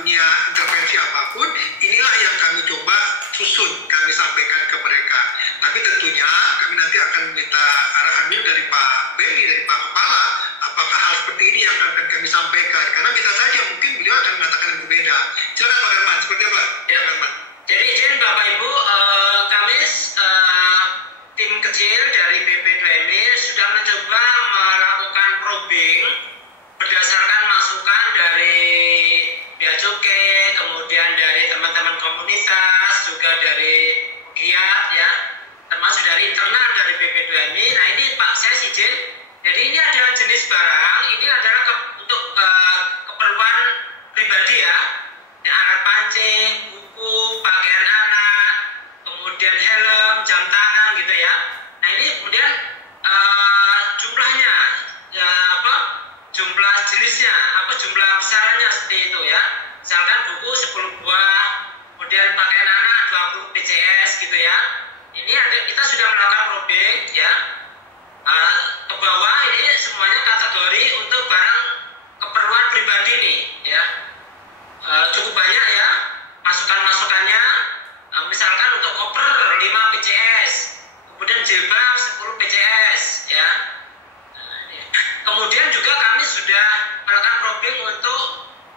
punya intervensi apapun, inilah yang kami coba susun, kami sampaikan ke mereka. Tapi tentunya kami nanti akan minta arahan dulu dari Pak Beni, dari Pak Kepala, apakah hal seperti ini yang akan kami sampaikan. Karena bisa saja mungkin beliau akan mengatakan yang berbeda. Silakan Pak Herman, seperti apa? Ya, Pak Herman. Jadi izin Bapak Ibu, kami tim kecil dari PP2MI sudah mencoba melakukan probing berdasarkan masukan dari Bea Cukai, kemudian dari teman-teman komunitas, juga dari giat ya, termasuk dari internal dari PP2MI. Nah ini Pak, saya izin. Jadi ini ada jenis barang, ini adalah untuk keperluan pribadi ya, alat pancing, buku, pakaian anak, kemudian helm, jam tangan gitu ya. Nah ini kemudian jumlahnya, ya apa? Jumlah jenisnya, apa jumlah besarannya seperti itu ya. Misalkan buku 10 buah, kemudian pakaian anak 20 PCS gitu ya. Ini ada, kita sudah melakukan probing ya. Ke bawah ini semuanya kategori untuk barang keperluan pribadi nih ya. Cukup banyak ya masukan-masukannya. Misalkan untuk koper 5 PCS, kemudian jilbab 10 PCS ya. Kemudian juga kami sudah melakukan probing untuk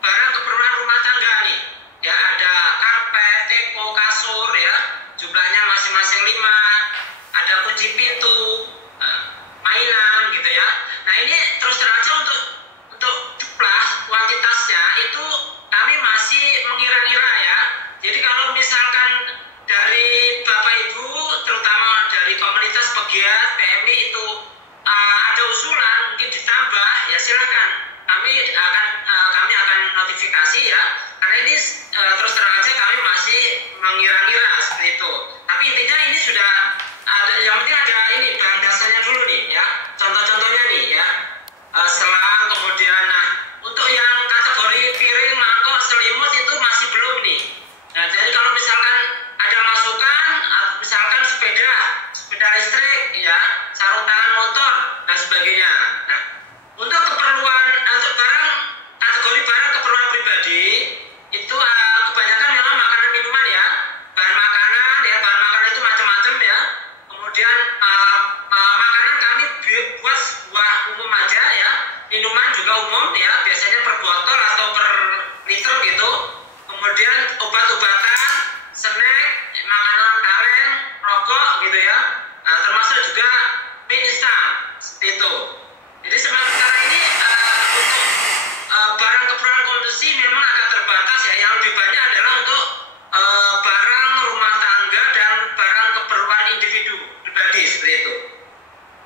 barang keperluan rumah tangga nih. Ya ada karpet, teko, kasur ya. Jumlahnya masing-masing 5. Ada kunci pintu, mainan gitu ya. Nah ini terus terang aja untuk jumlah kuantitasnya itu kami masih mengira-ngira ya. Jadi kalau misalkan dari Bapak Ibu, terutama dari komunitas pegiat PMI itu ada usulan mungkin ditambah ya silakan. Kami akan notifikasi ya. Karena ini terus terang aja kami masih mengira-ngira seperti itu. Tapi intinya ini sudah ada, yang penting ada ini bahan dasarnya dulu nih ya. Contoh-contohnya nih ya. Selang, kemudian nah untuk yang kategori piring, mangkok, selimut itu masih belum nih. Nah jadi kalau misalkan ada masukan, misalkan sepeda listrik ya, sarung tangan motor dan sebagainya. Nah untuk kategori barang keperluan pribadi itu kebanyakan memang makanan minuman ya, bahan makanan itu macam-macam ya. Kemudian makanan kami buat sebuah umum aja ya, minuman juga umum ya, biasanya per botol atau per liter gitu. Kemudian obat-obatan, snack, makanan kaleng, rokok gitu ya, termasuk juga mie instan seperti itu. Jadi sementara ini untuk barang keperluan konsumsi memang agak terbatas ya. Yang lebih banyak adalah untuk barang rumah tangga dan barang keperluan individu pribadi seperti itu.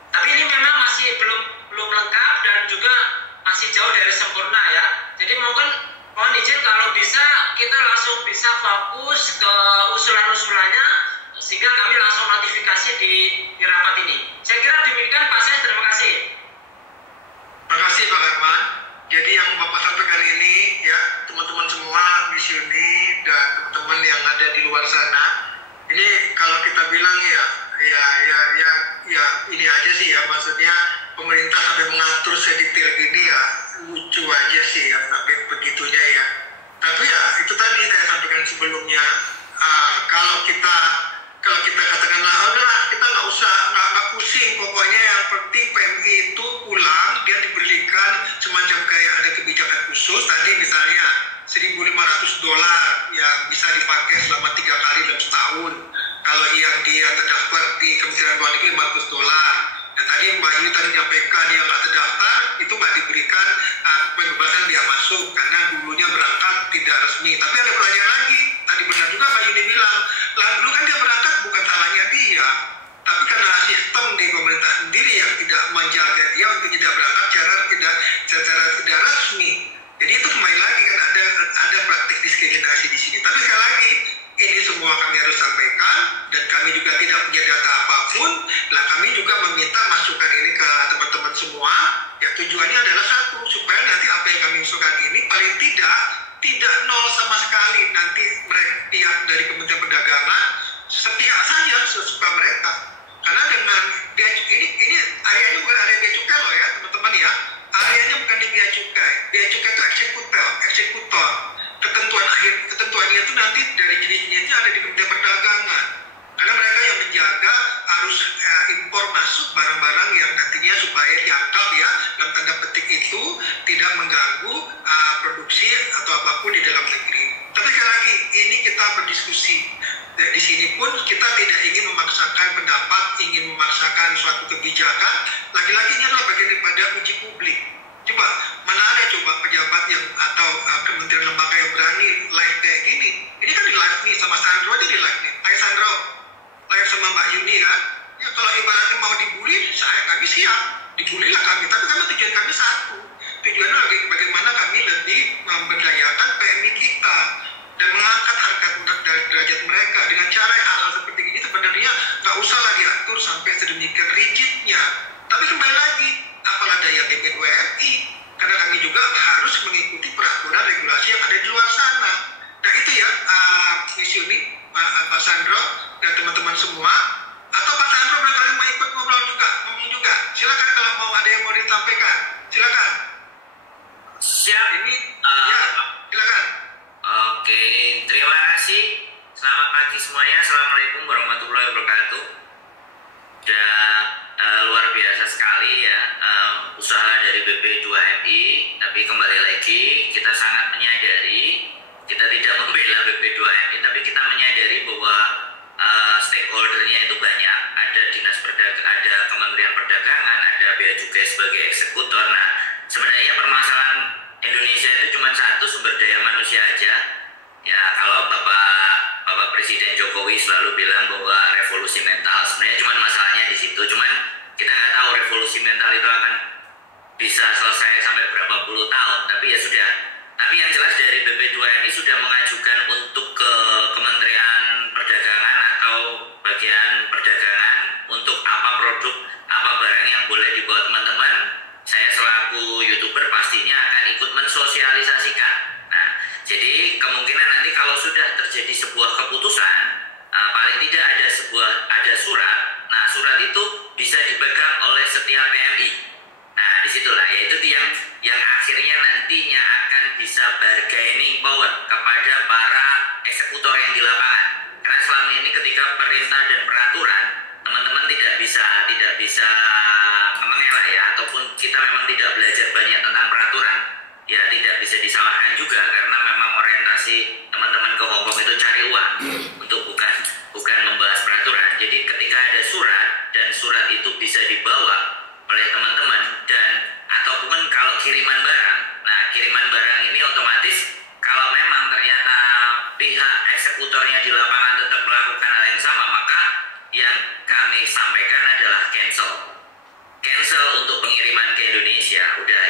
Tapi ini memang masih belum lengkap dan juga masih jauh dari sempurna ya. Jadi mungkin mohon izin kalau bisa kita langsung bisa fokus ke usulan-usulannya sehingga kami langsung notifikasi di rapat ini. Saya kira demikian Pak Ses, terima kasih. Terima kasih Pak Herman. Jadi yang Bapak sampaikan ini ya, teman-teman semua di sini dan teman-teman yang ada di luar sana, ini kalau kita bilang ya ini aja sih ya, maksudnya pemerintah sampai mengatur sedetail ini ya, lucu aja sih ya, sampai begitunya ya. Tapi ya itu tadi saya sampaikan sebelumnya, kalau kita katakanlah udahlah kita nggak pusing, pokoknya yang penting PMI itu pulang dia diberikan semacam kayak ada kebijakan khusus tadi misalnya $1.500 yang bisa dipakai selama 3 kali dalam setahun. Kalau yang dia terdaftar di Kementerian Luar Negeri $400. Dan tadi Mbak Yuni tadi menyampaikan yang nggak terdaftar itu nggak diberikan pembebasan biaya masuk karena dulunya berangkat tidak resmi. Tapi ada pertanyaan lagi, tadi benar juga Mbak Yuni bilang, lah dulu kan dia berangkat bukan salahnya dia, tapi karena sistem di pemerintah sendiri yang tidak menjaga dia untuk tidak berangkat secara tidak resmi. Jadi itu kembali lagi kan ada praktik diskriminasi di sini. Tapi sekali lagi ini semua kami harus sampaikan dan kami juga tidak punya data apapun. Nah kami juga meminta masukan ini ke teman-teman semua. Ya tujuannya adalah satu, supaya nanti apa yang kami usulkan ini paling tidak nol sama sekali. Nanti pihak dari Kementerian Perdagangan sepihak saja sesuka mereka. Karena dengan ini areanya bukan area bea cukai loh ya teman-teman ya. Areanya bukan di bea cukai. Bea cukai itu eksekutor. Ketentuan barangnya itu nanti dari jenis-jenisnya ada di Kementerian Perdagangan. Karena mereka yang menjaga arus impor masuk barang-barang yang nantinya supaya dianggap ya dalam tanda petik itu tidak mengganggu produksi atau apapun di dalam negeri. Tapi sekali lagi ini kita berdiskusi. Di sini pun kita tidak ingin memaksakan pendapat, ingin memaksakan suatu kebijakan. Lagi-lagi ini adalah bagian daripada uji publik. Coba mana ada coba pejabat yang atau kementerian lembaga yang berani live kayak gini. Ini kan di live nih sama Sandro aja di live nih. Hai Sandro, live sama Mbak Yuni kan. Ya kalau ibaratnya mau dibully, kami siap. Dibulilah kami, tapi karena tujuan kami satu. Tujuannya lagi bagaimana kami lebih memberdayakan PMI kita dan mengangkat harkat derajat mereka dengan cara hal-hal seperti ini sebenarnya nggak usahlah diatur sampai sedemikian rigidnya. Tapi kembali lagi, apalah daya BP2MI, karena kami juga harus mengikuti peraturan regulasi yang ada di luar sana. Nah itu ya, Miss Yuni, Pak Sandro, dan teman-teman semua. Atau Pak Sandro barangkali mau ikut ngomong juga. Silakan kalau mau ada yang mau disampaikan. Silakan. Siap. Ini, ya, silakan. Oke, terima kasih. Selamat pagi semuanya. Assalamualaikum warahmatullahi wabarakatuh. Dan luar biasa sekali ya usaha dari BP2MI. Tapi kembali lagi kita sangat menyadari, kita tidak membela BP2MI, tapi kita menyadari bahwa stakeholdernya itu banyak. Ada dinas perdagangan, ada Kementerian Perdagangan, ada bea cukai sebagai eksekutor. Nah, sebenarnya permasalahan Indonesia itu cuma satu, sumber daya manusia aja. Ya kalau Bapak Presiden Jokowi selalu bilang bahwa revolusi mental, sebenarnya cuma masalahnya di situ. Cuman kita nggak tahu revolusi mental itu akan bisa selesai sampai berapa puluh tahun. Tapi ya sudah. Tapi yang jelas dari BP2MI sudah mengajukan untuk ke Kementerian Perdagangan atau bagian perdagangan untuk apa produk, apa barang yang boleh dibawa teman-teman. Saya selaku YouTuber pastinya akan ikut mensosialisasikan. Nah, jadi kemungkinan nanti kalau sudah terjadi sebuah keputusan, paling tidak ada surat. Nah, surat itu bisa dipegang oleh setiap PMI. Nah, disitulah yaitu yang akhirnya nantinya akan bisa bargaining power kepada para eksekutor yang di lapangan. Karena selama ini ketika perintah dan peraturan, teman-teman tidak bisa mengelak ya, ataupun kita memang tidak belajar banyak tentang peraturan, ya tidak bisa disalahkan juga karena memang orientasi teman-teman ke Hongkong itu cari uang untuk bukan membahas peraturan. Jadi ketika ada surat dan surat itu bisa dibawa oleh teman-teman dan ataupun kalau kiriman barang, nah kiriman barang ini otomatis kalau memang ternyata pihak eksekutornya di lapangan tetap melakukan hal yang sama, maka yang kami sampaikan adalah cancel untuk pengiriman ke Indonesia. Udah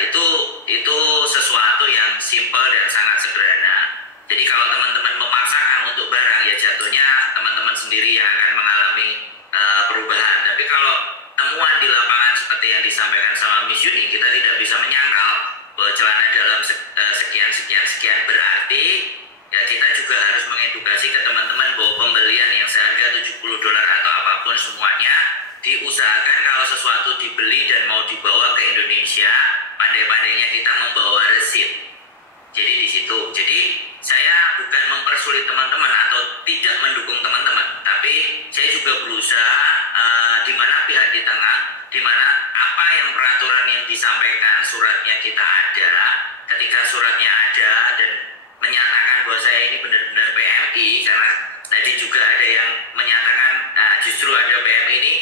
itu sesuatu yang simpel dan sangat sederhana. Jadi kalau teman-teman memaksakan untuk barang, ya jatuhnya teman-teman sendiri yang akan mengalami perubahan. Tapi kalau temuan di lapangan seperti yang disampaikan sama Miss Yuni, kita tidak bisa menyangkal bahwa celana dalam sekian berarti ya kita juga harus mengedukasi ke teman-teman bahwa pembelian yang seharga $70 atau apapun semuanya diusahakan kalau sesuatu dibeli dan mau dibawa ke Indonesia, pandai-pandainya kita membawa resit. Jadi di situ. Jadi saya bukan mempersulit teman-teman atau tidak mendukung teman-teman, tapi saya juga berusaha di mana pihak di tengah, di mana apa yang peraturan yang disampaikan suratnya kita ada, ketika suratnya ada dan menyatakan bahwa saya ini benar-benar PMI, karena tadi juga ada yang menyatakan justru ada PMI ini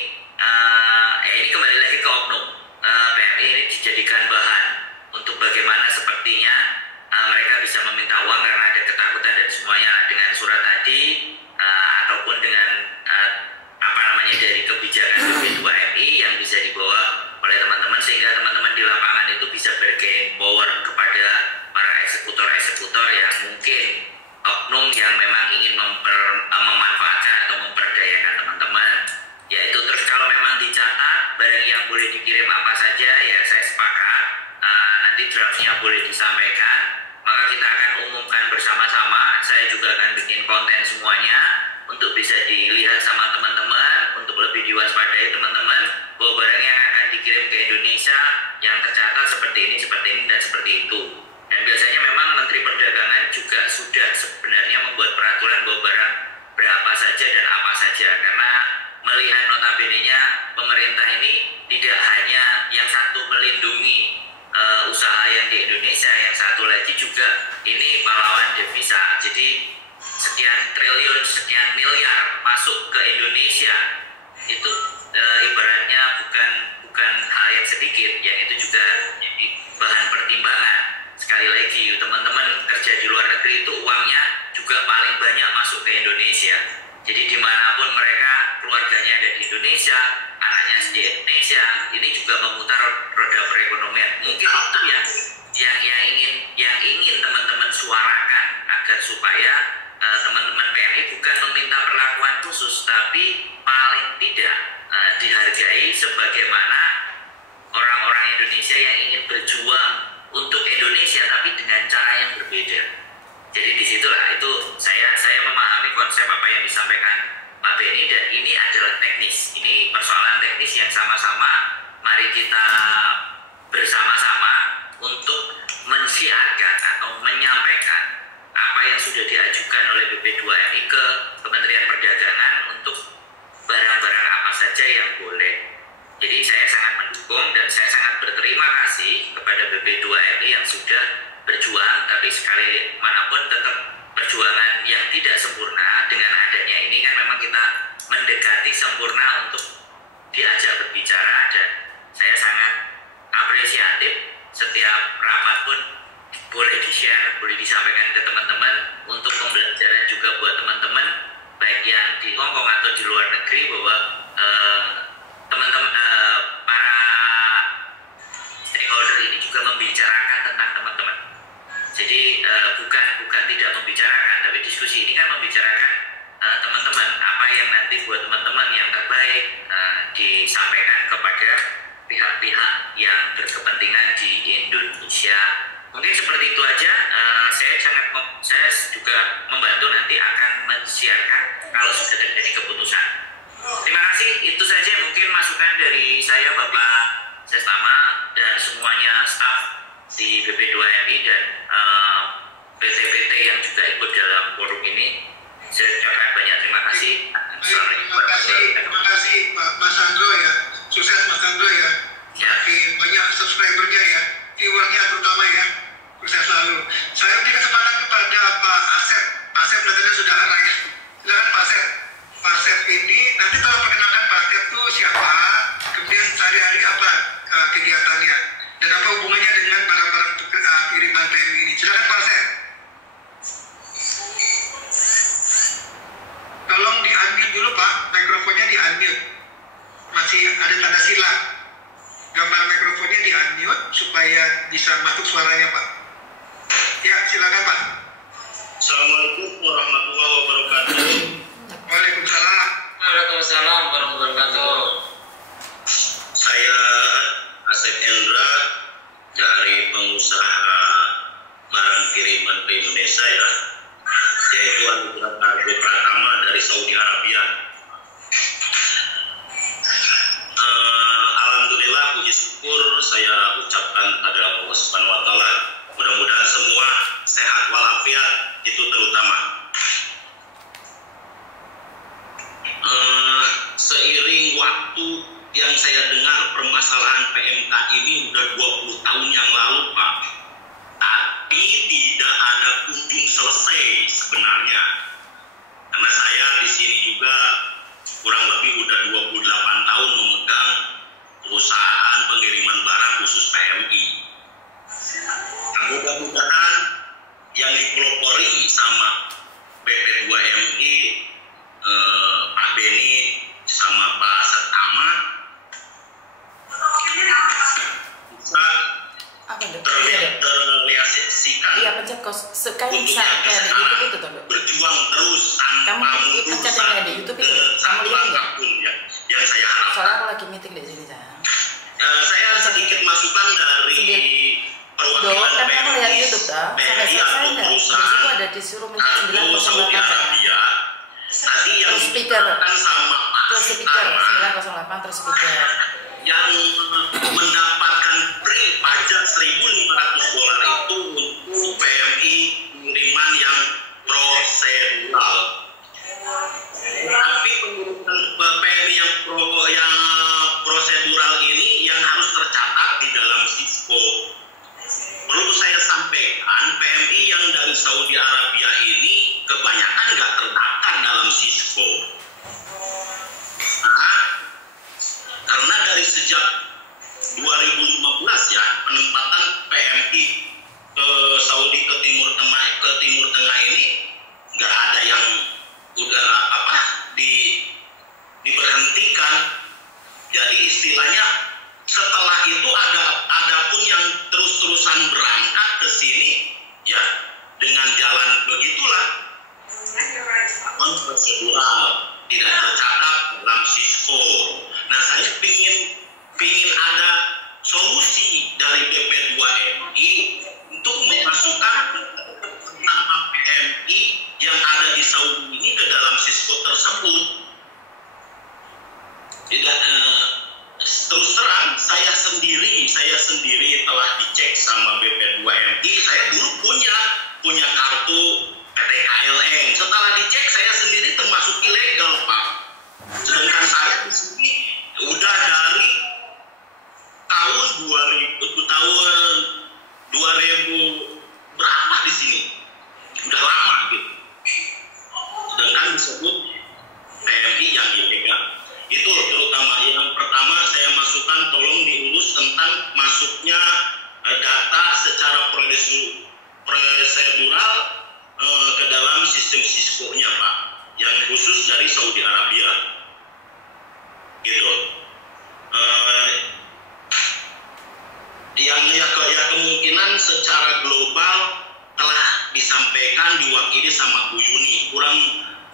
ini kembali lagi ke oknum. PMI ini dijadikan bahan untuk bagaimana sepertinya mereka bisa meminta uang karena ada ketakutan dan semuanya dengan surat tadi ataupun dengan dari kebijakan BP2MI yang bisa dibawa oleh teman-teman sehingga teman-teman di lapangan itu bisa bergain power kepada para eksekutor-eksekutor yang mungkin oknum yang memang ingin memanfaatkan atau memperdayakan teman-teman. Yaitu terus kalau memang dicatat barang yang boleh dikirim apa saja, ya saya sepakat. Nanti draftnya boleh disampaikan, maka kita akan umumkan bersama-sama. Saya juga akan bikin konten semuanya untuk bisa dilihat sama teman-teman, untuk lebih diwaspadai teman-teman bahwa barang yang akan dikirim ke Indonesia yang tercatat seperti ini, dan seperti itu. Dan biasanya memang Menteri Perdagangan juga sudah sebenarnya membuat ini pahlawan devisa. Jadi sekian triliun, sekian miliar masuk ke Indonesia itu ibaratnya bukan hal yang sedikit, yang itu juga jadi bahan pertimbangan. Sekali lagi, teman-teman kerja di luar negeri itu uangnya juga paling banyak masuk ke Indonesia. Jadi dimanapun mereka, keluarganya ada di Indonesia, anaknya di Indonesia, ini juga memutar roda perekonomian. Mungkin itu yang ingin teman-teman suarakan, agar supaya teman-teman PMI bukan meminta perlakuan khusus, tapi paling tidak dihargai sebagaimana orang-orang Indonesia yang ingin berjuang untuk Indonesia, tapi dengan cara yang berbeda. Jadi disitulah itu saya memahami konsep apa yang disampaikan Pak Benny, dan ini adalah teknis. Ini persoalan teknis yang sama-sama mari kita bersama-sama untuk mensiarkan atau menyampaikan apa yang sudah diajukan oleh BP2MI ke Kementerian Perdagangan untuk barang-barang apa saja yang boleh. Jadi saya sangat mendukung dan saya sangat berterima kasih kepada BP2MI yang sudah berjuang, tapi sekali manapun tetap perjuangan yang tidak sempurna. Dengan adanya ini kan memang kita mendekati sempurna untuk diajak berbicara, dan saya sangat apresiatif. Setiap rapat pun boleh di-share, boleh disampaikan ke teman-teman untuk pembelajaran juga buat teman-teman baik yang di Hongkong atau di luar negeri, bahwa teman-teman para stakeholder ini juga membicarakan tentang teman-teman. Jadi bukan tidak membicarakan, tapi diskusi ini kan membicarakan teman-teman, apa yang nanti buat teman-teman yang terbaik disampaikan kepada pihak-pihak yang berkepentingan di Indonesia. Mungkin seperti itu aja. Saya juga membantu nanti akan mensiarkan kalau sudah terjadi keputusan. Terima kasih. Itu saja mungkin masukan dari saya, Bapak Sestama, dan semuanya staf di BP2MI dan PT-PT yang juga ikut dalam forum ini. Saya ucapkan banyak terima kasih. Terima kasih Pak Mas Andro ya. Sukses Mas Andro ya. Makin banyak subscribernya ya, viewernya terutama ya. Sukses selalu. Saya beri kesempatan kepada Pak Asep. Pak Asep katanya sudah arah. Silakan Pak Asep. Pak Asep ini nanti tolong perkenalkan Pak Asep itu siapa, kemudian sehari-hari apa kegiatannya, dan apa hubungannya dengan barang-barang kiriman PMI ini. Silakan Pak Asep. Tolong di-unmute dulu Pak, mikrofonnya di-unmute. Masih ada tanda silang. Gambar mikrofonnya di-unmute supaya bisa masuk suaranya Pak. Ya, silakan Pak. Assalamualaikum warahmatullahi wabarakatuh. Waalaikumsalam. Waalaikumsalam warahmatullahi wabarakatuh. Saya Asep Endra dari pengusaha barang kiriman ke Indonesia ya, yaitu Anugerah Kargo Pratama dari Saudi Arabia. Alhamdulillah, puji syukur saya ucapkan pada Allah Subhanahu wa Ta'ala. Mudah-mudahan semua sehat walafiat, itu terutama. Seiring waktu yang saya dengar permasalahan PMK ini udah 20 tahun yang lalu Pak, tapi tidak ada kunjung selesai sebenarnya. Karena saya di sini juga kurang lebih udah 28 tahun memegang perusahaan pengiriman barang khusus PMI. Nah, mudah-mudahan yang dipelopori sama BP2MI, Pak Benny sama Pak Setama bisa terrealisasikan. Iya, pencet sekali untuk saat yang di YouTube itu tuh. berjuang terus tanpa mundur pencet yang ada di YouTube itu. Kamu satu lihat nggak? apapun yang saya harapkan. Soalnya aku lagi meeting di sini sayang. Saya sedikit masukan dari perwakilan Kan kamu lihat YouTube dah. Sampai selesai nggak? Di situ ada disuruh mencet 908 sayang. Tadi yang Terus speaker. sama Pak Terus speaker Setama 908 terus speaker. yang mendapatkan free pajak $1.500 itu untuk PMI pengiriman yang prosedural. Tapi PMI yang prosedural ini yang harus tercatat di dalam Sisco. Perlu saya sampaikan, PMI Saudi Arabia ini kebanyakan nggak terdaftar dalam Sisco. Nah, karena dari sejak 2015 ya, penempatan PMI ke Saudi ke Timur Tengah ini nggak ada yang udah diberhentikan. Jadi istilahnya setelah itu ada pun yang terus-terusan berangkat ke sini ya dengan jalan begitulah non prosedural, tidak tercatat dalam Sisco. Nah, saya pingin ada solusi dari BP2MI untuk memasukkan nama PMI yang ada di Saudi ini ke dalam Sisco tersebut. Tidak terus terang saya sendiri telah dicek sama BP2MI. Saya dulu punya kartu PTKLN. Setelah dicek saya sendiri termasuk ilegal, Pak. Sedangkan saya di sini udah dari tahun 2000 berapa di sini? Udah lama gitu. Sedangkan disebut PMI yang ilegal. Itu terutama yang pertama saya masukkan, tolong diurus tentang masuknya data secara prosedural ke dalam sistem Sisco-nya, Pak, yang khusus dari Saudi Arabia gitu. Yang kemungkinan secara global telah disampaikan diwakili sama Bu Yuni,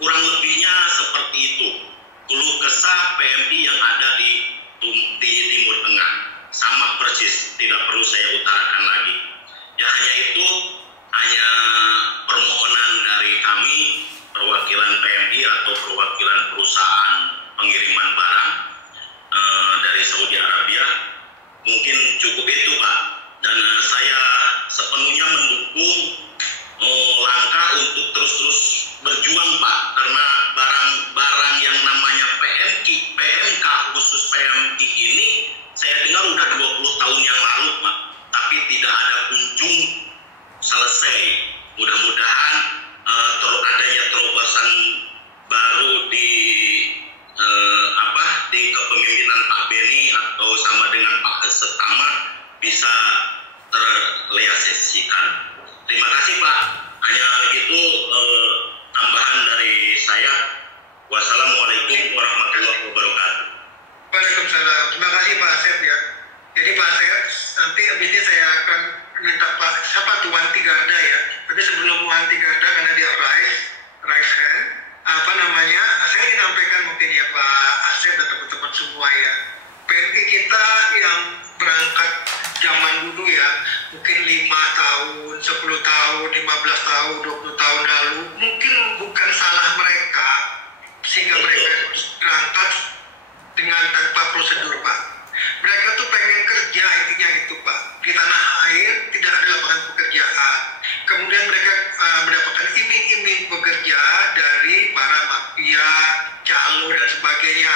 kurang lebihnya seperti itu. Keluh kesah PMI yang ada di Timur Tengah sama persis, tidak perlu saya utarakan lagi. Ya hanya permohonan dari kami perwakilan PMI atau perwakilan perusahaan pengiriman barang dari Saudi Arabia. Mungkin cukup itu, Pak. Dan saya sepenuhnya mendukung langkah untuk terus berjuang, Pak, karena barang yang namanya PMK khusus PMI ini saya dengar udah 20 tahun yang lalu, Pak, tapi tidak ada kunjung selesai. Mudah-mudahan adanya terobosan baru di kepemimpinan Pak Beni atau sama dengan Pak Setama bisa terrealisasikan. Terima kasih, Pak. Hanya itu tambahan dari saya. Wassalamualaikum warahmatullahi wabarakatuh. Waalaikumsalam. Terima kasih Pak Asep ya. Jadi Pak Asep, nanti abis ini saya akan minta Pak Wanti Garda ya. Tapi sebelum Wanti Garda, karena dia raise hand, saya ingin sampaikan mungkin ya Pak Asep dan teman-teman semua ya. PMI kita yang berangkat zaman dulu ya, mungkin 5 tahun, 10 tahun, 15 tahun, 20 tahun lalu, mungkin bukan salah mereka sehingga mereka berangkat dengan tanpa prosedur, Pak. Mereka tuh pengen kerja, intinya itu, Pak. Di tanah air tidak ada lapangan pekerjaan. Kemudian mereka mendapatkan iming-iming pekerja dari para mafia, calo dan sebagainya.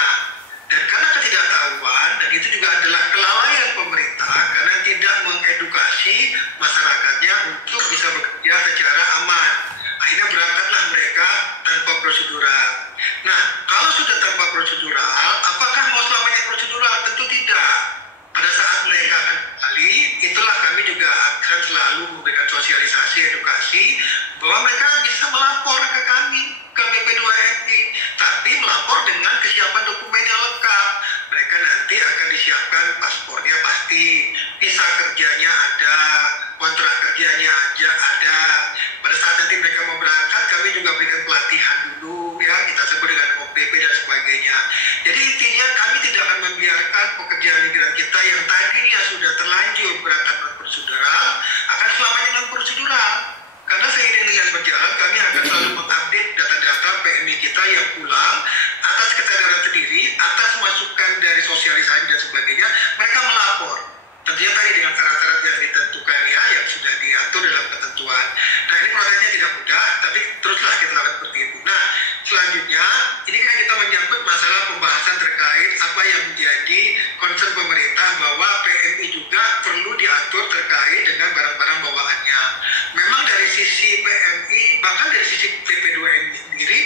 Dan karena ketidaktahuan, dan itu juga adalah kelalaian pemerintah karena tidak mengedukasi masyarakatnya untuk bisa bekerja secara aman. Akhirnya berangkatlah mereka tanpa prosedural. Nah, kalau sudah tanpa prosedural, apakah mau selamanya prosedural? Tentu tidak. Pada saat mereka akan kembali, itulah kami juga akan selalu memberikan sosialisasi, edukasi, bahwa mereka bisa melapor ke kami, ke BP2MI, tapi melapor dengan kesiapan dokumen yang lengkap. Mereka nanti akan disiapkan paspornya pasti, visa kerjanya ada, kontrak kerjanya aja ada. Pada saat nanti mereka mau berangkat, kami juga berikan pelatihan dulu, ya kita sebut dengan OPP dan sebagainya. Jadi intinya kami tidak akan membiarkan pekerja migran kita yang tadinya sudah terlanjur berangkat non-prosedural akan selamanya non-prosedural. Karena seiring dengan berjalan, kami akan selalu mengupdate data-data PMI kita yang pulang atas kesadaran sendiri, atas masukan dari sosialisasi dan sebagainya, mereka melapor. Tentunya tadi dengan syarat-syarat yang ditentukan ya, yang sudah diatur dalam ketentuan. Nah, ini prosesnya tidak mudah, tapi teruslah kita lakukan seperti itu. Nah, selanjutnya, ini kan kita menyangkut masalah pembahasan terkait apa yang menjadi concern pemerintah bahwa PMI juga perlu diatur terkait dengan barang-barang bawaannya. Memang dari sisi PMI bahkan dari sisi PP2M sendiri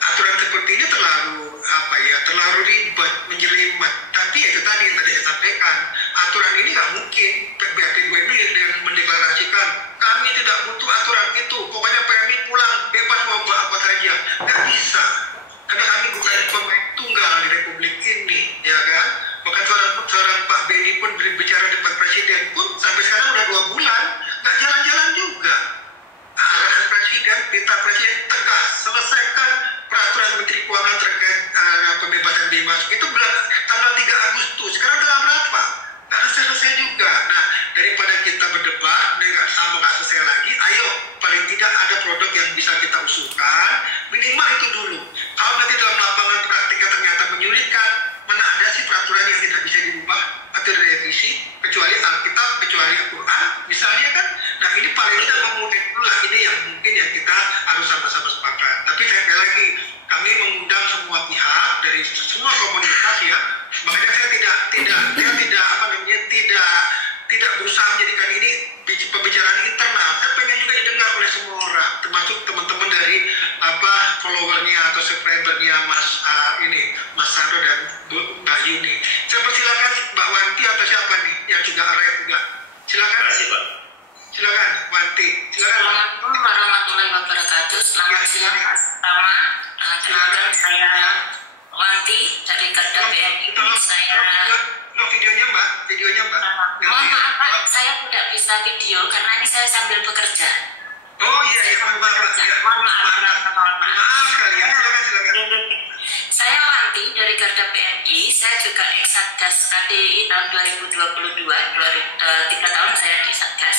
aturan seperti ini terlalu ribet, menyelimat. Tapi itu tadi yang tadi saya sampaikan, aturan ini nggak mungkin PP2M ini dengan mendeklarasikan kami tidak butuh aturan itu, pokoknya PMI pulang bebas mau buat apa saja, nggak bisa. Karena kami bukan pemain tunggal di Republik ini, ya kan? Bahkan seorang Pak Benny pun berbicara depan Presiden pun sampai sekarang udah 2 bulan nggak jalan-jalan juga. Arahan Presiden, perintah Presiden tegas, selesaikan peraturan Menteri Keuangan terkait pembebasan biaya masuk itu tanggal 3 Agustus. Sekarang tanggal berapa? Nggak selesai juga. Nah, daripada kita berdebat dengan sama nggak selesai lagi, ayo paling tidak ada produk yang bisa kita usulkan, minimal itu dulu. Kalau nanti dalam lapangan praktiknya ternyata menyulitkan, mana ada sih peraturan yang tidak bisa dirubah atau direvisi, kecuali Alkitab, kecuali Al-Quran, misalnya kan. Nah, ini paling tidak memulai dulu lah, ini yang mungkin yang kita harus sama-sama sepakat. Tapi sekali lagi, kami mengundang semua pihak dari semua komunitas ya. Makanya saya tidak berusaha menjadikan ini pembicaraan internal. Saya pengen juga didengar oleh semua orang, termasuk teman-teman dari followernya atau subscribernya Mas Saro dan Mbak Yuni. Saya persilakan Mbak Wanti atau siapa nih yang juga arah juga. Silakan. Terima kasih Pak. Silakan Wanti. Silakan. Assalamualaikum warahmatullahi wabarakatuh. Selamat siang Pak Tama. Kenalkan saya Wanti dari Garda BNI. Videonya Mbak. Mohon maaf Pak, saya tidak bisa video karena ini saya sambil bekerja. Oh iya, Mohon maaf sekali ya. Silakan. Saya Wanti dari Garda BNI. Saya juga ex-Satgas KDI tahun 2022. 3 tahun saya di Satgas.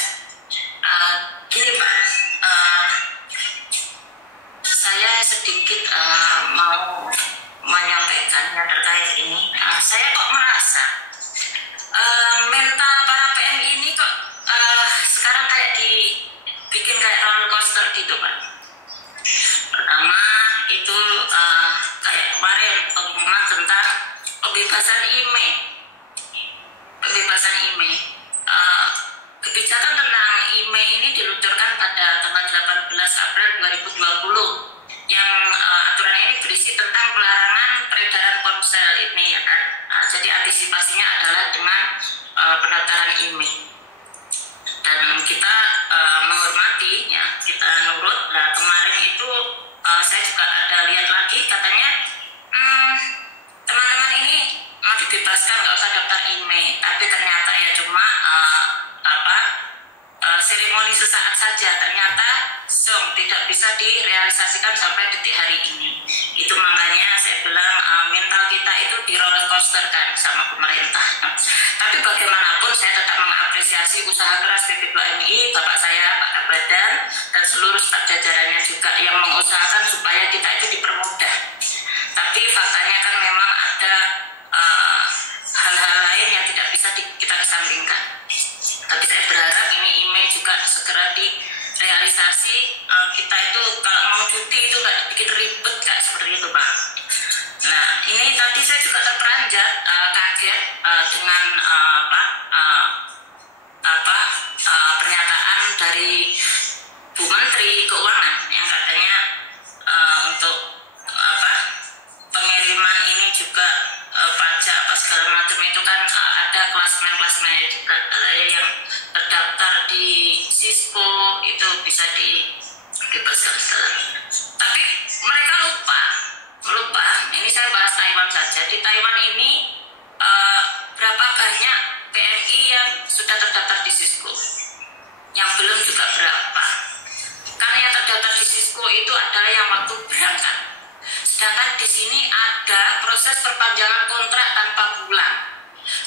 Gini Pak, saya sedikit mau menyampaikan yang terkait ini. Saya kok merasa mental para PMI ini kok sekarang kayak dibikin kayak roller coaster gitu Pak. Pertama itu kayak kemarin pengumuman tentang pembebasan email. Kebijakan tentang email ini diluncurkan pada tanggal 18 April 2020 yang aturan ini berisi tentang pelarangan peredaran ponsel ini ya kan. Jadi antisipasinya adalah dengan pendaftaran email. Dan kita menghormati ya, kita nurut. Nah, kemarin itu saya juga ada lihat lagi katanya teman-teman ini mau dibebaskan nggak usah daftar email, tapi ternyata ya cuma seremoni sesaat saja, ternyata tidak bisa direalisasikan sampai detik hari ini. Itu makanya saya bilang mental kita itu di roller coaster kan sama pemerintah. Tapi bagaimanapun saya tetap mengapresiasi usaha keras PP2MI, Bapak saya, Pak Abadan, dan seluruh staf jajarannya juga yang mengusahakan supaya kita itu dipermudah. Tapi faktanya kan memang ada hal-hal lain yang tidak bisa kita kesampingkan. Tapi saya berharap ini email juga segera direalisasi. Kita itu kalau mau cuti itu nggak bikin ribet kayak seperti itu Pak. Nah ini tadi saya juga terperanjat kaget dengan pernyataan dari Bu Menteri Keuangan yang katanya untuk pengiriman ini juga pajak apa segala macam itu kan ada klasmen-klasmen juga yang terdaftar di Cisco itu bisa dibebaskan setelah. Tapi mereka lupa. Ini saya bahas Taiwan saja. Di Taiwan ini berapa banyak PMI yang sudah terdaftar di Cisco? Yang belum juga berapa? Karena yang terdaftar di Cisco itu adalah yang waktu berangkat. Sedangkan di sini ada proses perpanjangan kontrak tanpa pulang.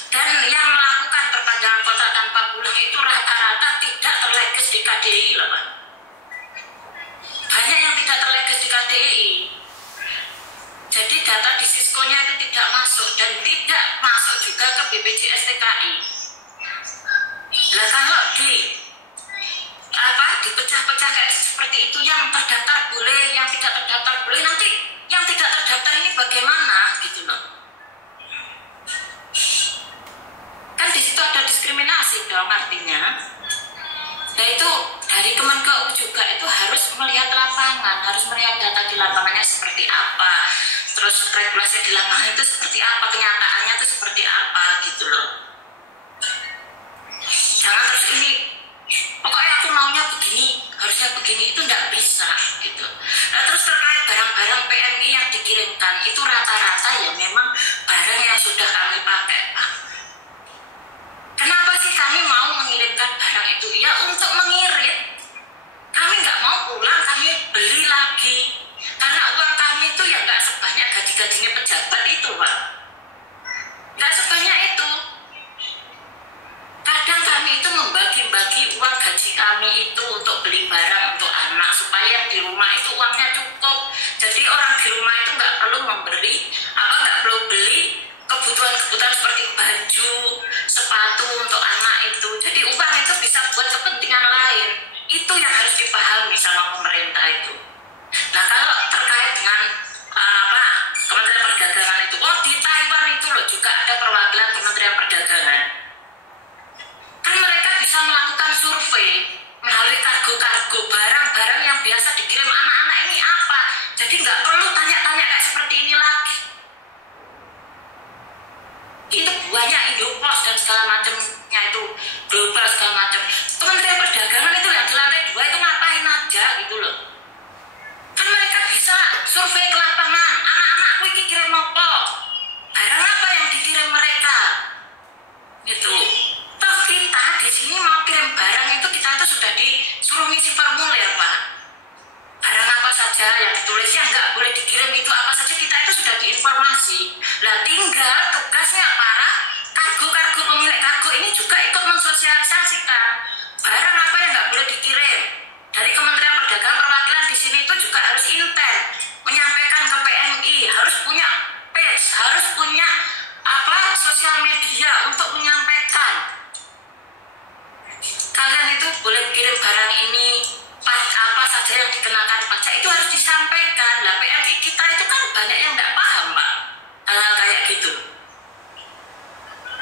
Dan yang melakukan perpanjangan kontrak tanpa pulang itu rata-rata tidak terlegis di KDI loh Pak. Banyak yang tidak terlegis di KDI. Jadi data di Cisco-nya itu tidak masuk dan tidak masuk juga ke BPJS TKI. Nah kalau dipecah-pecah kayak seperti itu, yang terdaftar boleh, yang tidak terdaftar boleh, nanti yang tidak terdaftar ini bagaimana gitu loh. Kan di situ ada diskriminasi dong artinya. Nah itu dari Kemenkeu juga itu harus melihat lapangan. lapangan, harus melihat data di lapangannya seperti apa, terus regulasi di lapangan itu seperti apa, kenyataannya itu seperti apa gitu loh. Jangan terus ini, pokoknya aku maunya begini, harusnya begini, itu nggak bisa gitu. Nah terus terkait barang-barang PMI yang dikirimkan, itu rata-rata ya memang barang yang sudah kami pakai, Pak. Kenapa sih kami mau mengirimkan barang itu? Ya untuk mengirit. Kami nggak mau pulang, kami beli lagi. Karena uang kami itu ya nggak sebanyak gaji-gajinya pejabat itu, Pak. Nggak sebanyak itu. Kadang kami itu membagi-bagi uang gaji kami itu untuk beli barang untuk anak, supaya yang di rumah itu uangnya cukup. Jadi orang di rumah itu nggak perlu memberi, nggak perlu beli kebutuhan-kebutuhan seperti baju, sepatu untuk anak itu. Jadi uang itu bisa buat kepentingan lain. Itu yang harus dipahami sama pemerintah itu. Nah kalau terkait dengan Kementerian Perdagangan itu, di Taiwan itu loh juga ada perwakilan Kementerian Perdagangan. Kan mereka bisa melakukan survei melalui kargo-kargo barang-barang yang biasa dikirim anak-anak ini apa. Jadi nggak perlu tanya-tanya kayak seperti ini lagi. Itu buahnya Indopos dan segala macamnya itu, global segala macam. Kementerian Perdagangan itu yang di lantai 2 itu ngapain aja gitu loh. Kan mereka bisa survei ke lapangan, anak-anakku ini kirim apa, barang apa yang dikirim mereka gitu. Toh kita di sini mau kirim barang itu, kita itu sudah disuruh ngisi formulir, Pak. Barang apa saja yang ditulisnya nggak boleh dikirim itu apa saja, kita itu sudah diinformasi. Lah tinggal tugasnya para kargo-kargo, pemilik kargo ini juga ikut mensosialisasikan barang apa yang nggak boleh dikirim. Dari Kementerian Perdagangan perwakilan di sini itu juga harus intent menyampaikan ke PMI, harus punya page, harus punya sosial media untuk menyampaikan kalian itu boleh kirim barang ini, apa saja yang dikenakan pajak itu harus disampaikan. Lah PMI kita itu kan banyak yang nggak paham, Pak, kayak gitu.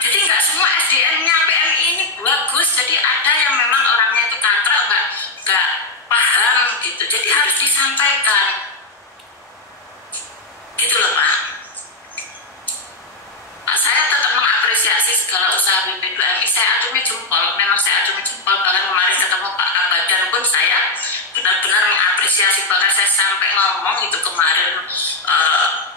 Jadi nggak semua SDM-nya PMI ini bagus, jadi ada yang memang orangnya itu katrok, nggak paham gitu. Jadi harus disampaikan gitu loh, Pak. Saya tetap mengapresiasi segala usaha BP2MI. Saya acungi jempol, memang saya acungi jempol. Bahkan kemarin ketemu Pak Kabadan pun saya benar-benar mengapresiasi. Bahkan saya sampai ngomong itu kemarin,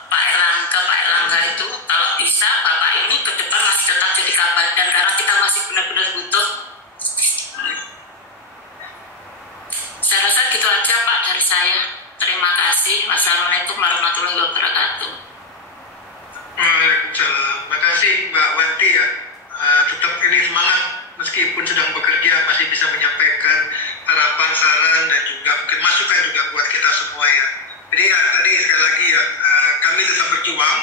Pak Erlangga itu, kalau bisa Bapak ini ke depan masih tetap jadi Kabadan, karena kita masih benar-benar butuh. Saya rasa gitu aja, Pak, dari saya. Terima kasih. Wassalamualaikum warahmatullahi wabarakatuh. Waalaikumsalam. Makasih Mbak Wanti ya. Tetap ini semangat meskipun sedang bekerja, masih bisa menyampaikan harapan, saran dan juga mungkin masukan juga buat kita semua ya. Jadi ya tadi sekali lagi ya, kami tetap berjuang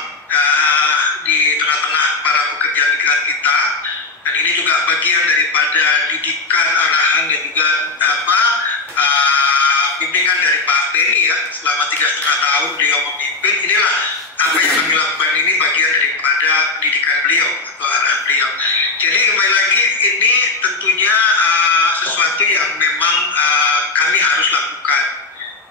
di tengah-tengah para pekerja migran kita, dan ini juga bagian daripada didikan, arahan dan juga bimbingan dari Pak Beni ya selama 3,5 tahun beliau memimpin. Inilah apa yang kami lakukan, ini bagian daripada didikan beliau atau arahan beliau. Jadi kembali lagi, ini tentunya sesuatu yang memang kami harus lakukan.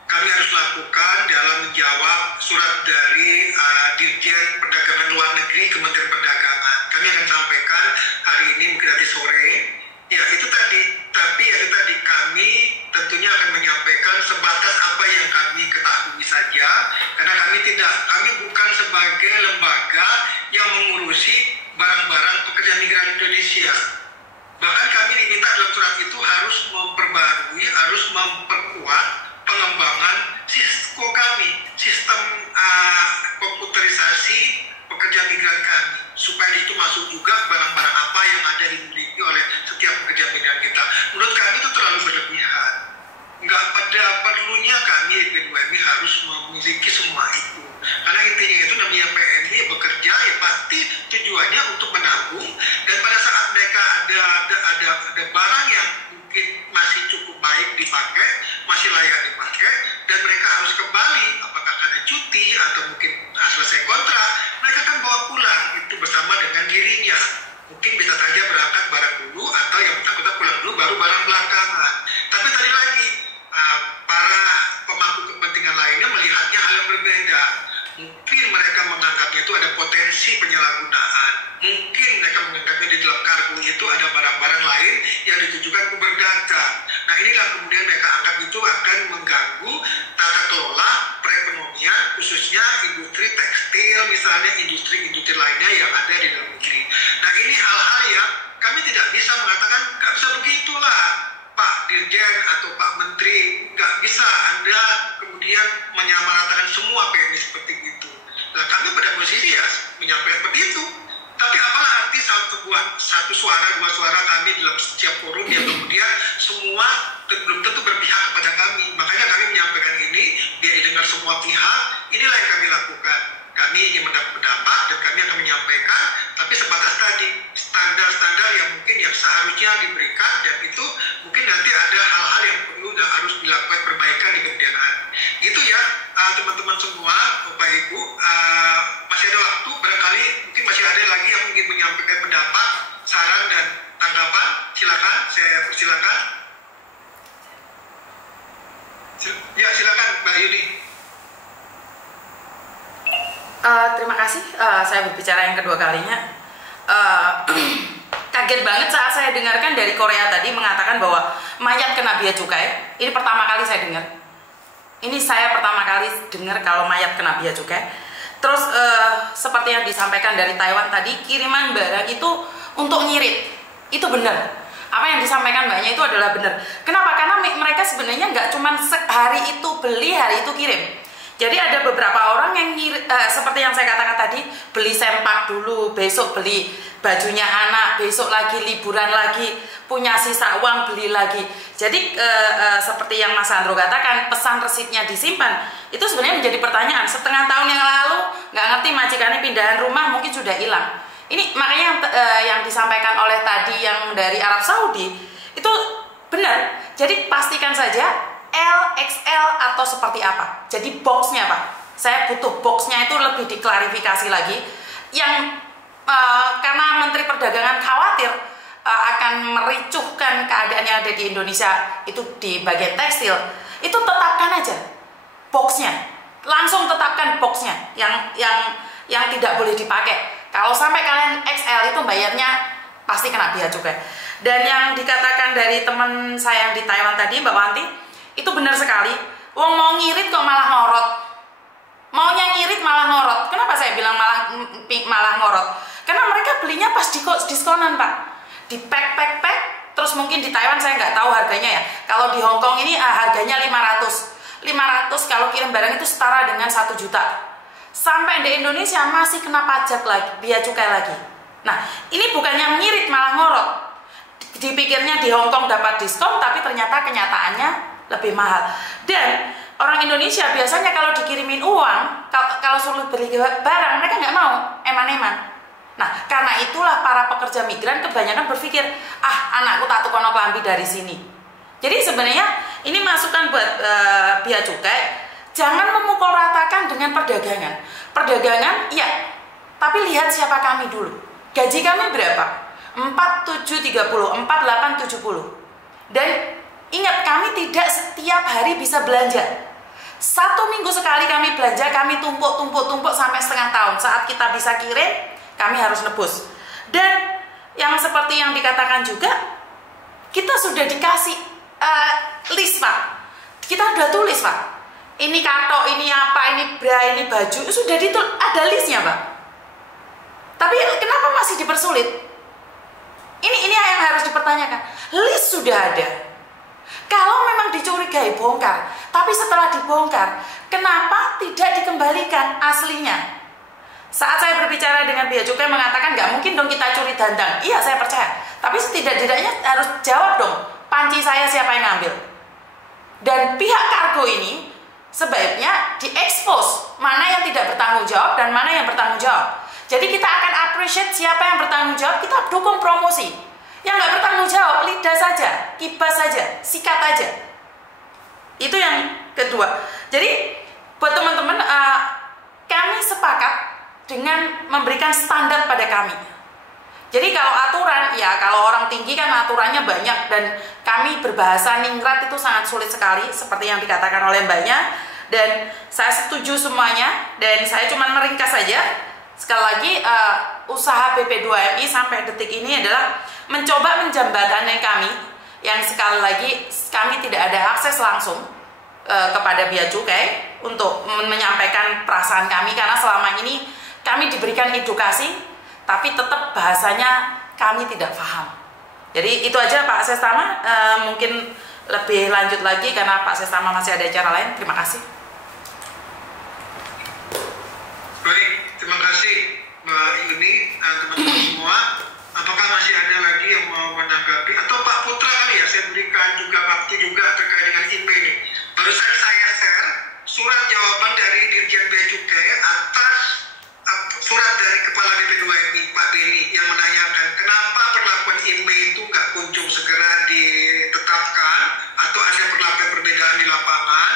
Kami harus lakukan dalam menjawab surat dari Dirjen Perdagangan Luar Negeri Kementerian Perdagangan. Kami akan sampaikan hari ini, mungkin nanti sore. Ya itu tadi, tapi itu tadi kami tentunya akan menyampaikan sebatas apa yang kami ketahui saja, karena kami bukan sebagai lembaga yang mengurusi barang-barang pekerja migran Indonesia. Bahkan kami diminta dalam surat itu harus memperbarui, harus memperkuat pengembangan Sisko kami, sistem komputerisasi pekerja migran kami, supaya itu masuk juga barang-barang apa yang ada dimiliki oleh setiap pekerja migran kita. Menurut kami itu terlalu berlebihan. Nggak pada perlunya kami BP2MI harus memiliki semua itu. Karena intinya itu namanya PMI bekerja ya pasti tujuannya untuk menabung, dan pada saat mereka ada barang yang mungkin masih cukup baik dipakai, masih layak dipakai, dan mereka harus kembali, apakah karena cuti atau mungkin selesai kontrak, mereka akan bawa pulang itu bersama dengan dirinya. Mungkin bisa saja berangkat barang dulu, atau yang bersangkutan pulang dulu baru barang belakangan. Tapi tadi lagi para pemangku kepentingan itu ada potensi penyalahgunaan. Mungkin mereka menganggapnya di dalam kargo itu ada barang-barang lain yang ditujukan ke berdagang. Nah inilah kemudian mereka anggap itu akan mengganggu tata kelola perekonomian, khususnya industri tekstil, misalnya industri-industri lainnya yang ada di dalam negeri. Nah ini hal-hal yang kami tidak bisa mengatakan, nggak bisa begitulah Pak Dirjen atau Pak Menteri, nggak bisa Anda kemudian menyamaratakan semua PMI seperti itu. Nah kami pada posisi ya menyampaikan seperti itu. Tapi apalah arti satu suara, dua suara kami dalam setiap forum yang kemudian semua belum tentu berpihak kepada kami. Makanya kami menyampaikan ini biar didengar semua pihak. Inilah yang kami lakukan. Kami ingin mendapat pendapat dan kami akan menyampaikan, tapi sebatas tadi standar-standar yang mungkin yang seharusnya diberikan, dan itu mungkin nanti ada hal-hal yang perlu dan harus dilakukan perbaikan di kemudian hari. Gitu ya teman-teman semua, Bapak Ibu, masih ada waktu, barangkali mungkin masih ada lagi yang ingin menyampaikan pendapat, saran dan tanggapan. Silakan, saya persilakan. Ya silakan Mbak Yuni. Terima kasih, saya berbicara yang kedua kalinya. Kaget banget saat saya dengarkan dari Korea tadi mengatakan bahwa mayat kena bea cukai. Ini pertama kali saya dengar. Ini saya pertama kali dengar kalau mayat kena bea cukai. Terus seperti yang disampaikan dari Taiwan tadi, kiriman barang itu untuk ngirit. Itu benar. Apa yang disampaikan mbaknya itu adalah benar. Kenapa? Karena mereka sebenarnya nggak cuma hari itu beli, hari itu kirim. Jadi ada beberapa orang yang seperti yang saya katakan tadi, beli sempak dulu, besok beli bajunya anak, besok lagi liburan lagi, punya sisa uang beli lagi. Jadi seperti yang Mas Andro katakan, pesan resitnya disimpan. Itu sebenarnya menjadi pertanyaan. Setengah tahun yang lalu nggak ngerti majikannya pindahan rumah, mungkin sudah hilang. Ini makanya yang disampaikan oleh tadi yang dari Arab Saudi itu benar. Jadi pastikan saja L, XL atau seperti apa. Jadi boxnya Pak, saya butuh boxnya itu lebih diklarifikasi lagi. Yang karena Menteri Perdagangan khawatir akan mericuhkan keadaan yang ada di Indonesia itu di bagian tekstil, itu tetapkan aja boxnya, langsung tetapkan boxnya yang tidak boleh dipakai. Kalau sampai kalian XL itu bayarnya pasti kena bea cukai. Dan yang dikatakan dari teman saya yang di Taiwan tadi, Mbak Wanti, itu benar sekali. Wong mau ngirit kok malah ngorot. Maunya ngirit malah ngorot. Kenapa saya bilang malah ngorot? Karena mereka belinya pas diskonan Pak. Di pack. Terus mungkin di Taiwan saya nggak tahu harganya ya. Kalau di Hong Kong ini harganya 500 kalau kirim barang itu setara dengan 1 juta. Sampai di Indonesia masih kena pajak lagi, bea cukai lagi. Nah ini bukan yang ngirit malah ngorot. Dipikirnya di Hong Kong dapat diskon, tapi ternyata kenyataannya lebih mahal. Dan orang Indonesia biasanya kalau dikirimin uang, kalau suruh beli barang, mereka nggak mau, eman-eman. Nah karena itulah para pekerja migran kebanyakan berpikir, anakku tak tukono kelambi dari sini. Jadi sebenarnya ini masukan buat bea cukai, jangan memukul ratakan dengan perdagangan. Perdagangan ya, tapi lihat siapa kami dulu. Gaji kami berapa? 4730, 4870. Dan ingat, kami tidak setiap hari bisa belanja. 1 minggu sekali kami belanja, kami tumpuk sampai setengah tahun. Saat kita bisa kirim, kami harus nebus. Dan yang seperti yang dikatakan juga, kita sudah dikasih list Pak. Kita sudah tulis Pak. Ini katok, ini apa, ini bra, ini baju, sudah ada listnya Pak. Tapi kenapa masih dipersulit? Ini yang harus dipertanyakan. List sudah ada. Kalau memang dicurigai bongkar, tapi setelah dibongkar, kenapa tidak dikembalikan aslinya? Saat saya berbicara dengan bea cukai mengatakan nggak mungkin dong kita curi dandang. Iya saya percaya, tapi setidak-tidaknya harus jawab dong, panci saya siapa yang ngambil. Dan pihak kargo ini sebaiknya diekspos mana yang tidak bertanggung jawab dan mana yang bertanggung jawab. Jadi kita akan appreciate siapa yang bertanggung jawab, kita dukung promosi. Yang nggak bertanggung jawab, lidah saja, kibas saja, sikat aja. Itu yang kedua. Jadi buat teman-teman, kami sepakat dengan memberikan standar pada kami. Jadi kalau aturan, ya kalau orang tinggi kan aturannya banyak, dan kami berbahasa ningrat itu sangat sulit sekali, seperti yang dikatakan oleh mbaknya. Dan saya setuju semuanya, dan saya cuma meringkas saja. sekali lagi usaha BP2MI sampai detik ini adalah mencoba menjembatani kami yang sekali lagi kami tidak ada akses langsung kepada Bea Cukai untuk menyampaikan perasaan kami, karena selama ini kami diberikan edukasi tapi tetap bahasanya kami tidak paham. Jadi itu aja Pak Sestama, mungkin lebih lanjut lagi karena Pak Sestama masih ada acara lain. Terima kasih. Baik, terima kasih Mbak Yuni, teman-teman semua. Apakah masih ada lagi yang mau menanggapi? Atau Pak Putra kali ya, saya berikan juga waktu juga terkait dengan email ini. Barusan saya share surat jawaban dari Dirjen Bea Cukai atas surat dari Kepala BP2MI Pak Beni yang menanyakan kenapa perlakuan email itu nggak kunjung segera ditetapkan atau ada perlakuan perbedaan di lapangan,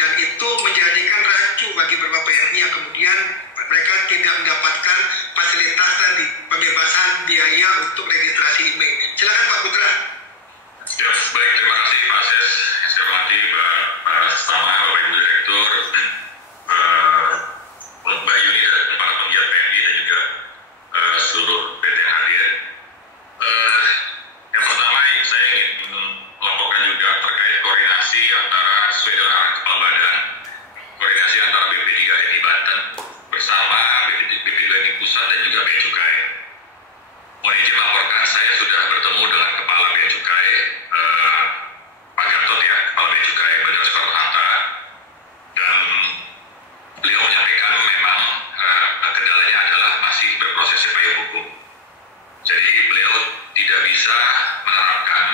dan itu menjadikan rancu bagi beberapa PMI yang kemudian mereka tidak mendapatkan fasilitas tadi, pembebasan biaya untuk registrasi email. Silakan Pak Putra. Ya, baik, terima kasih Pak Ses. Saya hormati Pak Sestama, Bapak Ibu Direktur, Mbak Yuni dan para penggiat PMI dan juga seluruh PT yang hadir. Yang pertama, saya ingin melaporkan juga terkait koordinasi antara sesuai dengan arahan Kepala Badan, koordinasi antara BP3MI Banten bersama BP2MI Pusat dan juga Bea Cukai. Mohon izin melaporkan, saya sudah bertemu dengan Kepala Bea Cukai, Pak Gatot ya, Kepala Bea Cukai Bandara Soekarno-Hatta, dan beliau menyampaikan memang kendalanya adalah masih berproses payung hukum. Jadi beliau tidak bisa menerapkan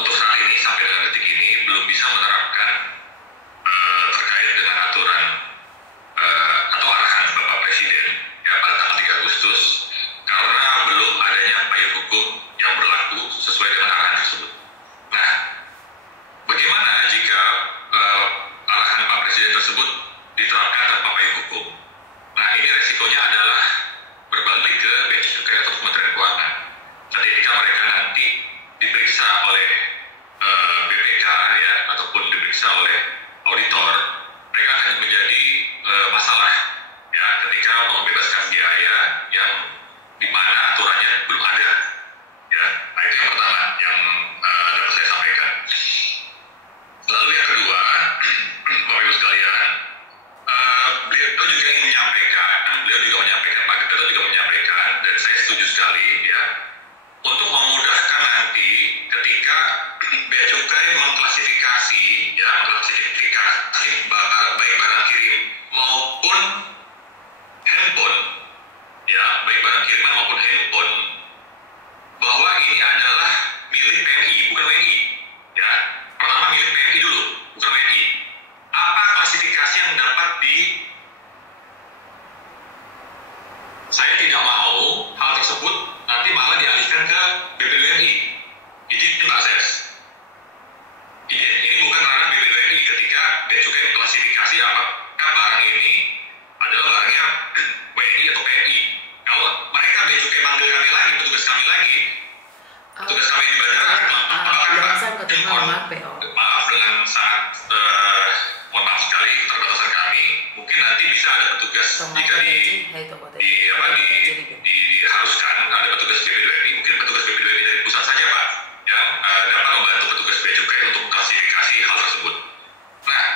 untuk saat ini sampai dengan detik ini belum bisa menerapkan terkait dengan aturan atau arahan Bapak Presiden ya pada tanggal 3 Agustus karena belum adanya payung hukum yang berlaku sesuai dengan arahan tersebut. Nah, bagaimana jika arahan Pak Presiden tersebut diterapkan tanpa payung hukum? Nah, ini resikonya adalah berbalik ke Bea Cukai atau Kementerian Keuangan. Dan ketika mereka nanti diperiksa oleh BPK ya ataupun diperiksa oleh auditor, mereka akan menjadi masalah ya ketika membebaskan biaya yang di mana aturannya belum ada. Ya, nah itu yang pertama yang dapat saya sampaikan. Lalu yang kedua, Bapak Ibu sekalian, beliau juga ingin menyampaikan, Pak Gatot juga menyampaikan, dan saya setuju sekali ya, untuk memudahkan nanti ketika Bea Cukai mengklasifikasi baik barang kirim maupun handphone, ya baik barang kiriman maupun handphone, bahwa ini adalah milik PMI bukan WNI, ya. Pertama milik PMI dulu, bukan WNI. Apa klasifikasi yang dapat saya tidak mau hal tersebut nanti malah dialihkan ke BP2MI. Izin Pak Ses. Izin, ini bukan ranah BP2MI ketika Bea Cukai mengklasifikasi apakah barang ini adalah barangnya WNI atau PMI. Kalau mereka Bea Cukai manggil kami lagi, petugas kami lagi, petugas kami di bandara, maaf dengan sangat mohon maaf sekali keterbatasan kami, mungkin nanti bisa ada petugas jika diharuskan ada petugas BP2MI, mungkin petugas BP2MI dari pusat saja Pak yang dapat membantu petugas Bea Cukai untuk klasifikasi hal tersebut. Nah,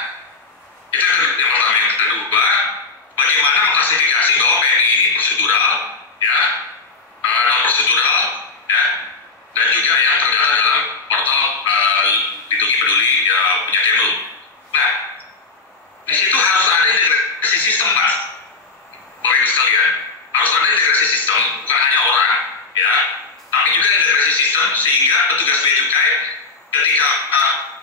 itu yang pertama. Yang kedua, bagaimana mengklasifikasi bahwa PMI ini prosedural ya, non prosedural ya, dan juga yang terdata dalam portal Lindungi Peduli ya punya Kemlu. Nah, di situ harus ada integrasi sistem Pak, Bapak Ibu sekalian, harus ada integrasi sistem, bukan hanya orang ya, tapi juga integrasi sistem sehingga petugas Bea Cukai ketika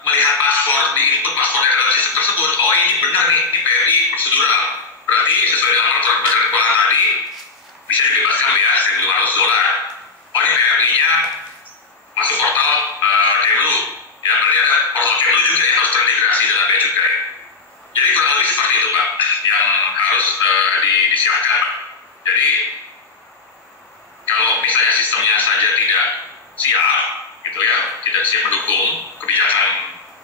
melihat paspor, diinput paspornya ke dalam sistem tersebut, oh ini benar nih, ini PMI prosedural, berarti sesuai dengan peraturan Kementerian Keuangan tadi bisa dibebaskan bea $1.500. Oh ini PMI-nya masuk portal Kemlu, ya berarti ada portal Kemlu juga yang harus terintegrasi dengan Bea Cukai. Jadi kurang lebih seperti itu Pak, yang harus disiapkan. Jadi kalau misalnya sistemnya saja tidak siap, gitu ya, tidak siap mendukung kebijakan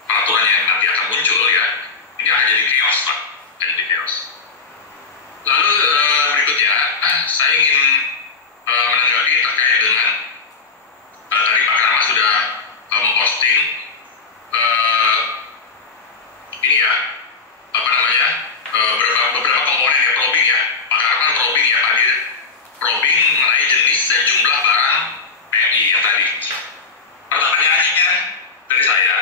peraturan yang nanti akan muncul ya, ini akan jadi chaos Pak, jadi chaos. Lalu ya beberapa komponen ya probing ya, pakar probing ya hadir probing mengenai jenis dan jumlah barang PMI yang tadi. Pertanyaannya dari saya,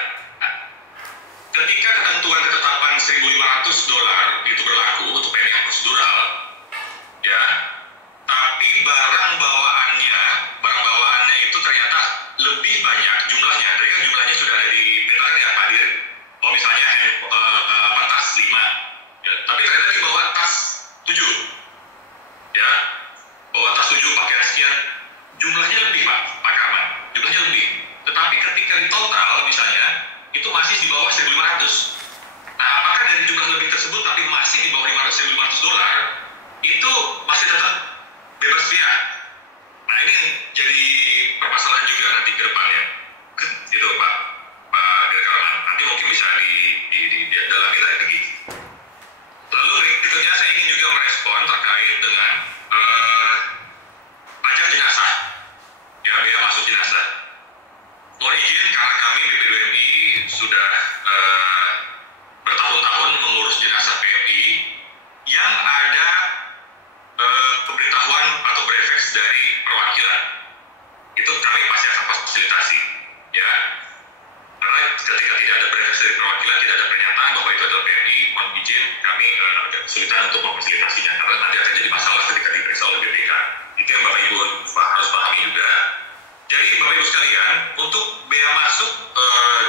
ketika ketentuan ketetapan $1.500 itu berlaku untuk PMI yang prosedural, ya, tapi barang bawaannya itu ternyata lebih banyak jumlahnya. Dari kan jumlahnya sudah ada dipetakan ya Pak Dir. Kalau misalnya tas 5, ya, tapi ternyata dibawa tas 7, ya, bawa tas 7 pakaian sekian, jumlahnya lebih Pak Karman, jumlahnya lebih. Tetapi ketika di total misalnya itu masih di bawah 1.500. Nah, apakah dari jumlah lebih tersebut tapi masih di bawah $1.500 itu masih tetap bebas bea? Nah, ini yang jadi permasalahan juga nanti ke depannya. Itu Pak Direktur. Nanti mungkin bisa didalami lagi. Lalu berikutnya saya ingin juga merespon terkait dengan pajak jenazah. Ya, bea masuk jenazah. Mohon izin karena kami BP2MI sudah bertahun-tahun mengurus jenazah PMI yang ada pemberitahuan atau prefeks dari perwakilan. Itu kami pasti akan fasilitasi, ya. Karena ketika tidak ada prefeks dari perwakilan, tidak ada pernyataan bahwa itu adalah PMI, mohon izin kami agak kesulitan untuk memfasilitasinya karena nanti akan jadi masalah ketika diperiksa oleh BPK. Itu yang Bapak Ibu harus pahami juga. Jadi Bapak Ibu sekalian, untuk bea masuk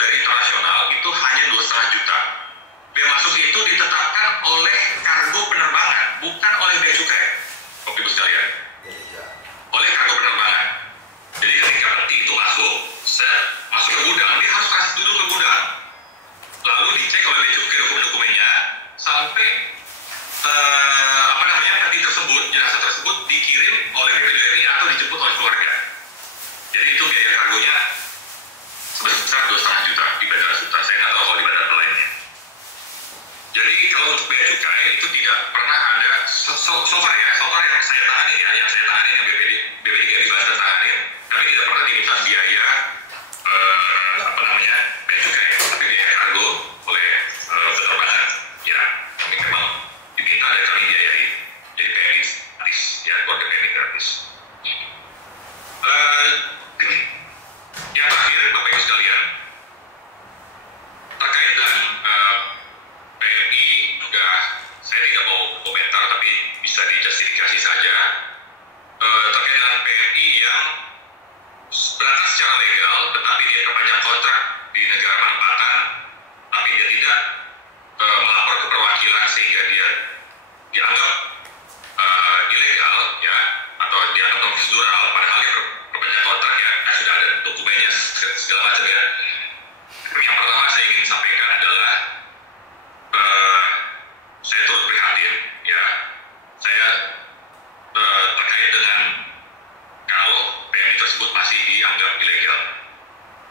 dari internasional itu hanya 2,5 juta. Bea masuk itu ditetapkan oleh kargo penerbangan, bukan oleh bea cukai. Bapak Ibu sekalian, oleh kargo penerbangan. Jadi ketika peti itu masuk ke gudang, dia harus transit dulu ke gudang. Lalu dicek oleh bea cukai dokumen-dokumennya sampai peti tersebut, jenazah tersebut dikirim oleh BP2MI atau dijemput oleh keluarga. Jadi itu biaya kargonya sebesar 2,5 juta di Bandara Suta. Saya nggak tahu kalau di bandara lainnya. Jadi kalau untuk bea cukai itu tidak pernah ada so far yang saya tangani yang BP3MI Banten tangani. Kami tidak pernah diminta biaya bea cukai, tapi biaya kargo oleh penerbangan ya kami memang diminta dan kami biayai. Jadi PMI gratis, ya keluarga PMI gratis. Yang terakhir Bapak Ibu sekalian, terkait dengan PMI juga saya tidak mau komentar tapi bisa dijustifikasi saja terkait dengan PMI yang berangkat secara legal tetapi dia terpanjang kontrak di negara penempatan tapi dia tidak melapor ke perwakilan sehingga dia dianggap ilegal ya atau dianggap prosedural padahal dia perpanjang kontrak ya sudah ada dokumennya segala macam ya. Yang pertama saya ingin sampaikan adalah saya turut prihatin ya saya terkait dengan kalau PMI tersebut masih dianggap ilegal.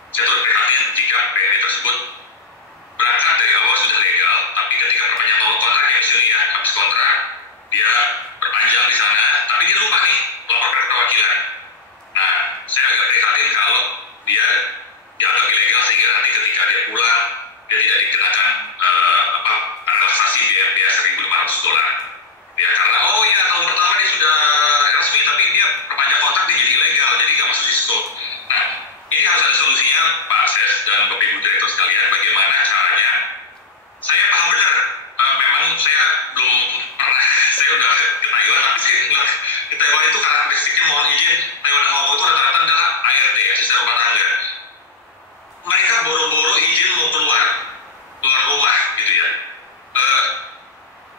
Saya turut prihatin jika PMI tersebut berangkat dari awal sudah legal tapi ketika perpanjang kontrak ya misalnya ya habis kontrak dia perpanjang di sana tapi dia lupa nih lapor ke perwakilan. Nah, saya agak prihatin kalau dia dianggap ilegal sehingga nanti ketika dia pulang dia tidak dikenakan relaksasi biaya $1.500. Ya karena tahun pertama dia sudah resmi tapi dia perpanjang kontrak dia jadi ilegal jadi nggak masuk diskon. Nah, ini harus ada solusinya Pak Ses dan Bapak Ibu Direktur sekalian bagaimana caranya. Saya paham benar, memang saya belum pernah, saya udah ke Taiwan tapi saya nggak di Taiwan itu karakteristiknya mohon izin Taiwan dan Hong Kong itu rata-rata adalah ART ya asisten rumah tangga. Mereka boro-boro izin mau keluar rumah gitu ya.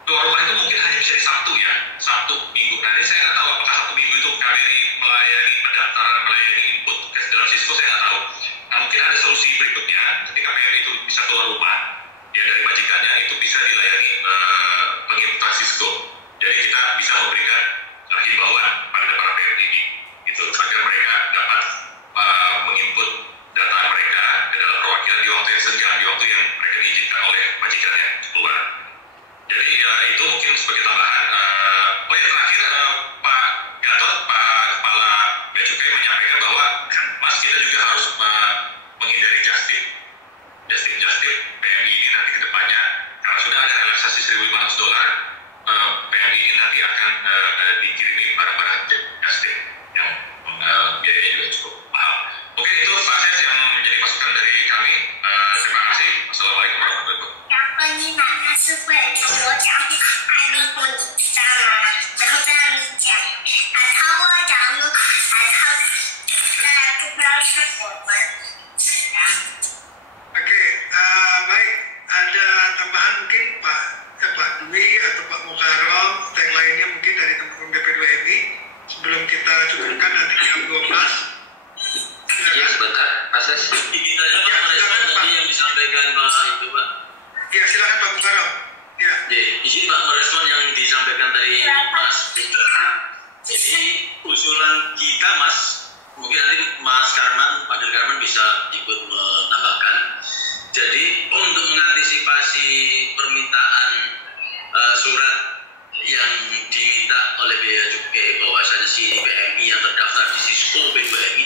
Keluar rumah itu mungkin hanya bisa di Sabtu ya, Sabtu Minggu. Nah ini saya nggak tahu apakah Sabtu Minggu itu KBRI melayani pendaftaran, melayani input ke dalam Cisco, saya nggak tahu. Nah mungkin ada solusi berikutnya ketika PMI itu bisa keluar rumah ya dari majikannya itu bisa dilayani penginputan Cisco. Jadi kita bisa memberikan himbauan pada para PMI ini gitu agar mereka dapat menginput data mereka ke dalam perwakilan di waktu yang senggang, di waktu yang mereka diizinkan oleh majikannya keluar. Jadi itu mungkin sebagai tambahan. Yang terakhir Pak Gatot, Pak Kepala Bea Cukai menyampaikan bahwa Mas kita juga harus menghindari justip PMI ini nanti ke depannya sudah ada relaksasi $1.500, PMI ini nanti akan dikirimi barang-barang domestik yang biayanya juga cukup mahal. Mungkin itu Pak Ses yang menjadi masukan dari kami. Terima kasih. Wassalamualaikum warahmatullahi wabarakatuh. 然后你哪怕是会跟我讲爱你过你知道吗？然后这样子讲，他我讲路，他不知道是我们。 Oke, baik. Ada tambahan mungkin Pak Dwi atau Pak Mukarram atau yang lainnya mungkin dari teman-teman BP2MI sebelum kita cukupkan nanti jam 12. Iya sebentar, Pak Ses. Kita dapat merespon tadi yang disampaikan Pak itu Pak. Ya silakan Pak Mukarram. Ya. Izin Pak merespon yang disampaikan dari Mas Ridwan. Jadi usulan kita Mas, mungkin nanti Mas Karman, Pak Karman bisa ikut menambahkan. Jadi untuk mengantisipasi permintaan surat yang diminta oleh Bea Cukai bahwasanya si PMI yang terdaftar di Sisco B2MI